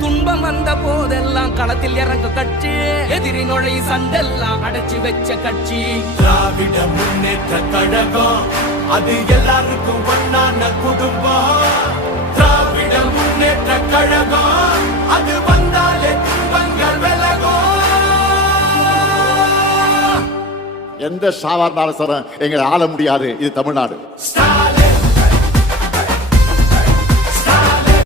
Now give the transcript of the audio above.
துன்பம் வந்த போதெல்லாம் களத்தில் இறங்க கட்சி, எதிரி நுழை சண்டெல்லாம் அடைச்சு வச்ச கட்சி. திராவிட முன்னேற்ற கழகம் அது எல்லாருக்கும் ஒன்னான குடும்பம். திராவிட முன்னேற்ற கழகம் அது வந்தாலே துன்பங்கள் விலகும். எந்த சாவா இருந்தாலும் எங்களை ஆள முடியாது. இது தமிழ்நாடு.